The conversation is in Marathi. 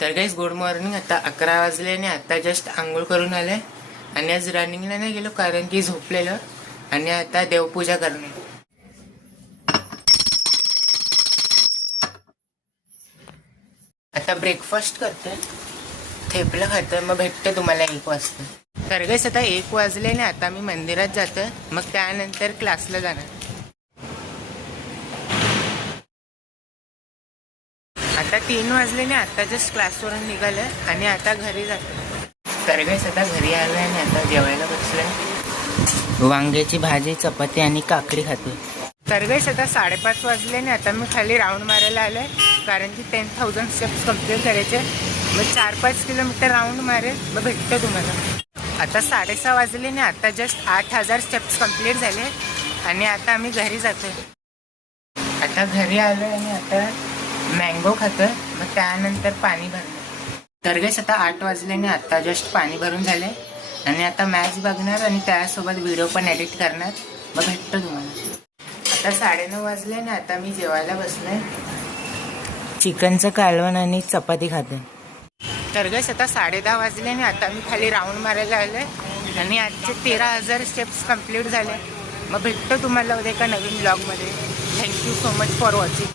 तर गाईस गुड मॉर्निंग. आता 11 वाजले आणि आता जस्ट आंघोळ करून आले आणि आज रनिंगला नाही गेलो कारण की झोपलेलं. आणि आता देवपूजा करणे. आता ब्रेकफास्ट करते, थेपलं खातं, मग भेटते तुम्हाला 1 वाजता. तर गाईस आता 1 वाजले आणि आता मी मंदिरात जातं, मग त्यानंतर क्लासला जाणार. आता 3 वाजले आणि आता जस्ट क्लासवरून निघालं आणि आता घरी जातो. तर गाईस आता घरी आलं आणि आता जेवायला बसलोय. वांग्याची भाजी, चपाती आणि काकडी खाते. तर गाईस आता 5:30 वाजले आणि आता मी खाली राऊंड मारायला आलोय कारण की 10,000 स्टेप्स कम्प्लीट करायचे. मग 4-5 किलोमीटर राऊंड मारेल, मग भेटतो तुम्हाला. आता 6:30 वाजले आणि आता जस्ट 8,000 स्टेप्स कम्प्लीट झाले आणि आता आम्ही घरी जातोय. आता घरी आलोय आणि आता मँगो खातोय, मग त्यानंतर पाणी भरलं. तर गाईस आता 8 वाजले आणि आता जस्ट पाणी भरून झाले आणि आता मॅच बघणार आणि त्यासोबत व्हिडिओ पण एडिट करणार, मग भेटतो तुम्हाला. आता 9:30 वाजले आणि आता मी जेवायला बसलोय. चिकनचं कालवण आणि चपाती खाते. तर गाईस आता 10:30 वाजले आणि आता मी खाली राऊंड मारायला आलोय आणि आजचे 13,000 स्टेप्स कम्प्लीट झाले. मग भेटतो तुम्हाला उद्या एका नवीन ब्लॉगमध्ये. Thank you so much for watching.